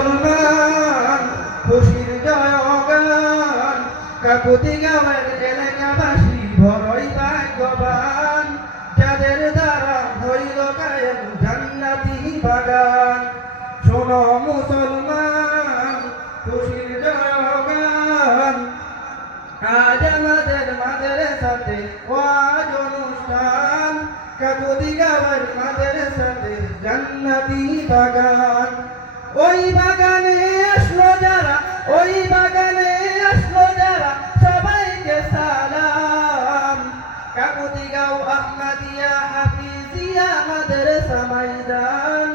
মুসলমান খুশির জয়গান কাকুতি গাঁওয়ের এলাকাবাসী বড়ই ভাগ্যবান যাদের দ্বারা হইল কায়েম জান্নাতি বাগান। শোনো মুসলমান খুশির জয়গান আজ আমাদের মাদ্রাসাতে ওয়াজ অনুষ্ঠান কাকুতি গাঁওয়ের মাদ্রাসাতে জান্নাতি বাগান। ওই বাগানে আসলো যারা, ওই বাগানে আসলো যারা, সবাইকে সালাম। কাকুতিগাঁও আহমদিয়া হাফিজিয়া মাদ্রাসা ময়দান,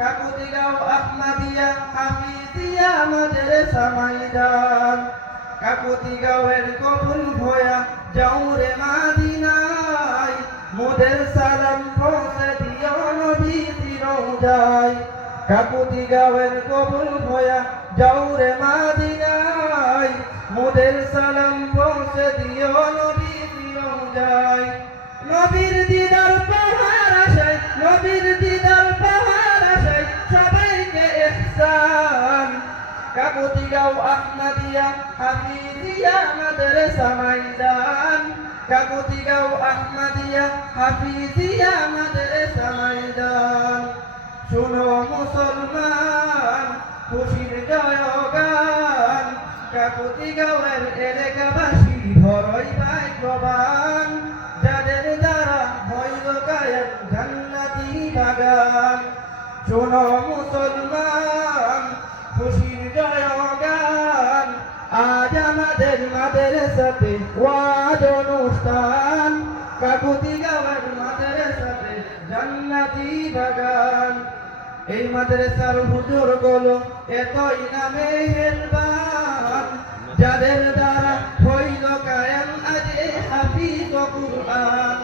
কাকুতিগাঁও আহমদিয়া হাফিজিয়া মাদ্রাসা ময়দান। কাকুতিগাঁওয়ের কবুল ভয়া যাও রে মাদিনায়, মোদের সালাম পৌঁছে দিও নবীজি রওজায়। কাকুতিগাঁওয়ের কবুল ভয়া যাও রে মাদিনায়, মোদের সালাম পৌঁছে দিও নবীজি রওজায়। নবীর দিদার পাওয়ার আশায়, নবীর দিদার পাওয়ার আশায় সবাইকে ইহসান। কাকুতিগাঁও আহমদিয়া হাফিজিয়া মাদ্রাসা ময়দান, কাকুতিগাঁও আহমদিয়া হাফিজিয়া মাদ্রাসা ময়দান। শোনো মুসলমান খুশির জয়গান কাকুতিগাঁওয়ের এলাকাবাসী বড়ই ভাগ্যবান যাদের দ্বারা হইল কায়েম জান্নাতি বাগান। শোনো মুসলমান খুশির জয়গান আজ আমাদের মাদ্রাসাতে ওয়াজ অনুষ্ঠান কাকুতিগাঁওয়ের মাদ্রাসাতে জান্নাতি বাগান। এই মাদ্রাসার হুজুর গুলো এতই নামে হেলবান যাদের দ্বারা হইল কায়েম আজ হাফিজ কুরআন।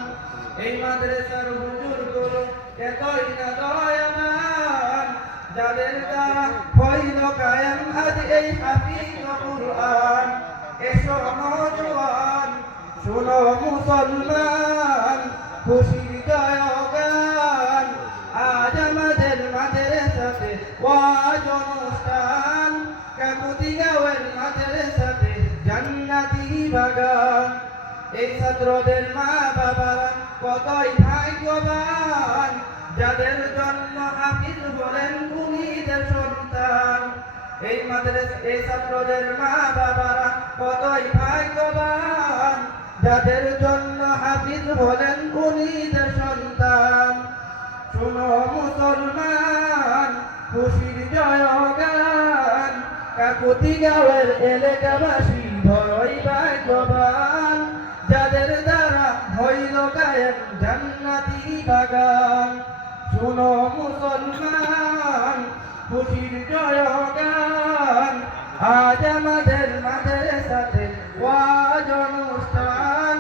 এই মাদ্রাসার হুজুর গুলো এতই না দয়াবান যাদের দ্বারা হইল কায়েম আজ এই হাফিজ কুরআন। এসো নওজোয়ান শোনো মুসলমান খুশির জয়গান আজ আমাদের মাদ্রাসাতে ওয়াজ অনুষ্ঠান কাকুতিগাঁওয়ের মাদ্রাসাতে জান্নাতি বাগান। এই ছাত্রদের মা বাবারা কতই ভাগ্যবান যাদের জন্ম হাফিজ হলেন মুনিদের সন্তান। এই মাদ্রাসা এই ছাত্রদের মা বাবারা কতই ভাগ্যবান যাদের জন্য হাফিজ হলেন মুনিদের সন্তান। শোনো মুসলমান খুশির জয়গান কাকুতিগাঁওয়ের এলাকাবাসী বড়ই ভাগ্যবান যাদের দ্বারা হইল কায়েম জান্নাতি বাগান। শোনো মুসলমান খুশির জয়গান আজ আমাদের মাদ্রাসাতে ওয়াজ অনুষ্ঠান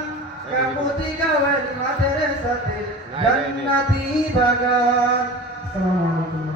কাকুতিগাঁওয়ের মাদ্রাসাতে জান্নাতি বাগান। আসসালামু আলাইকুম।